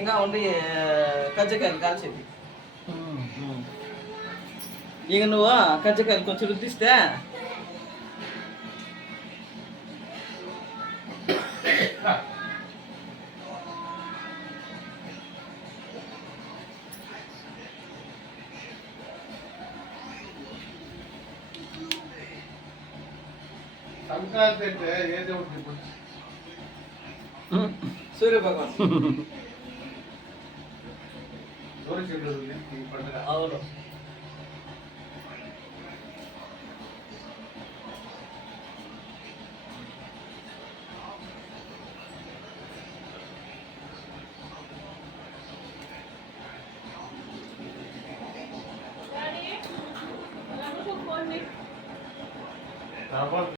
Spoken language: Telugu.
ఇంకా ఉండి కజ్జకాయలు కాల్చేది. ఇక నువ్వు కజ్జకాయలు కొంచెం రుద్దిస్తే సంక్రాంతి అంటే ఏ దేవుడికి సూర్య భగవాన్. సూర్యచంద్రుడు ఈ పండుగ. అవును. రాబోతు